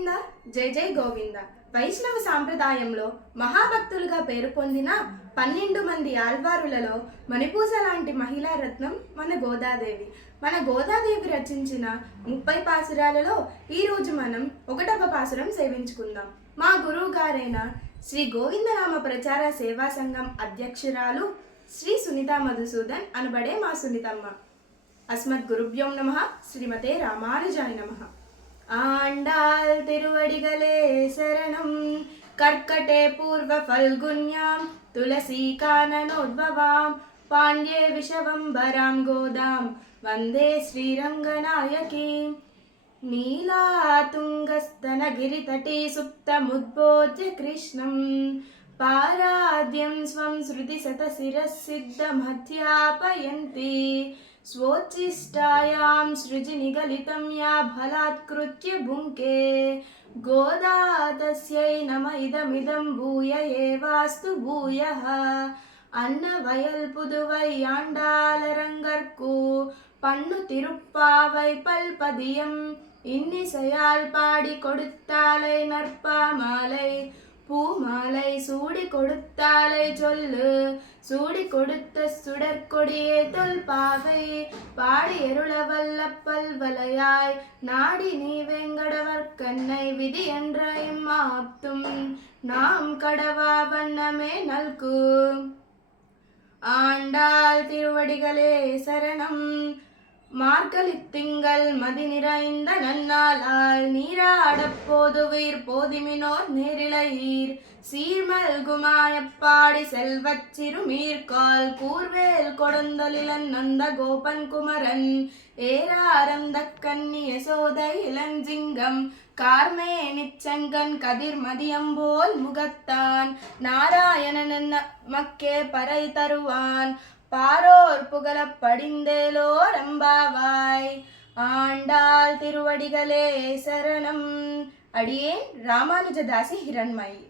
గోవింద జయ జయ గోవింద. వైష్ణవ సాంప్రదాయంలో మహాభక్తులుగా పేరు పొందిన 12 మంది ఆల్వారులలో మణిపూజ లాంటి మహిళా రత్నం మన గోదాదేవి. మన గోదాదేవి రచించిన 30 పాసురాలలో ఈరోజు మనం 1వ పాసురం సేవించుకుందాం. మా గురువు గారైన శ్రీ గోవిందనామ ప్రచార సేవా సంఘం అధ్యక్షురాలు శ్రీ సునీతా మధుసూదన్ అనబడే మా సునీతమ్మ. అస్మద్ గురుభ్యోం నమః. శ్రీమతే రామానుజాయ నమః. ஆண்டாள் திருவடிகளே சரணம். கர்க்கடே பூர்வ ஃபல்குன்யாம் துளசி கானனோத்பவாம் பாண்யே விஷவம்பராம் கோதாம் வந்தே ஸ்ரீரங்கநாயகீம். நீலாதுங்கஸ்தனகிரிதटे சுப்தமுத்போத்ய கிருஷ்ணம் पाराद्यं स्वं श्रुतिशतशिरःसिद्धमध्यापयन्ति स्वोच्छिष्टायां सृजिनिगलितं या बलात्कृत्य भुङ्क्ते. गोदा तस्यै नम इदमिदं भूय एवास्तु भूयः. அன்னவயல் புதுவை ஆண்டாளரங்கற்கு பண்ணு திருப்பாவை பல்பதியம் இன்னிசையால் பாடி கொடுத்தாலை நற்பாமாலை பூமாலை சூடி கொடுத்தாலை சொல்லு சூடி கொடுத்த சுடற்கொடியே தொல்பாவை பாடி எருளவல்ல பல்வலையாய் நாடி நீ வெங்கடவர் கண்ணை விதி என்ற இம்மாப்தும் நாம் கடவா வண்ணமே நல்கு. ஆண்டாள் திருவடிகளே சரணம். மார்கழித்திங்கள் மதி நிறைந்த நன்னாளால் நீராடப் போதுவீர் போதிமினோர் நேரிழையீர் சீர்மல்குமாயப்பாடி செல்வச் சிறுமீர்கால் கூர்வேல் கொடுந்தலிலன் நந்த கோபன் குமரன் ஏராரந்த கன்னி யசோதை இளஞ்சிங்கம் கார்மே நிச்சங்கன் கதிர் மதியம்போல் முகத்தான் நாராயணன் மக்கே பறை தருவான் பாரோர் புகழப் படிந்தேலோர் அம்பாவாய். ஆண்டாள் திருவடிகளே சரணம். அடியேன் ராமானுஜதாசி ஹிரண்மயி.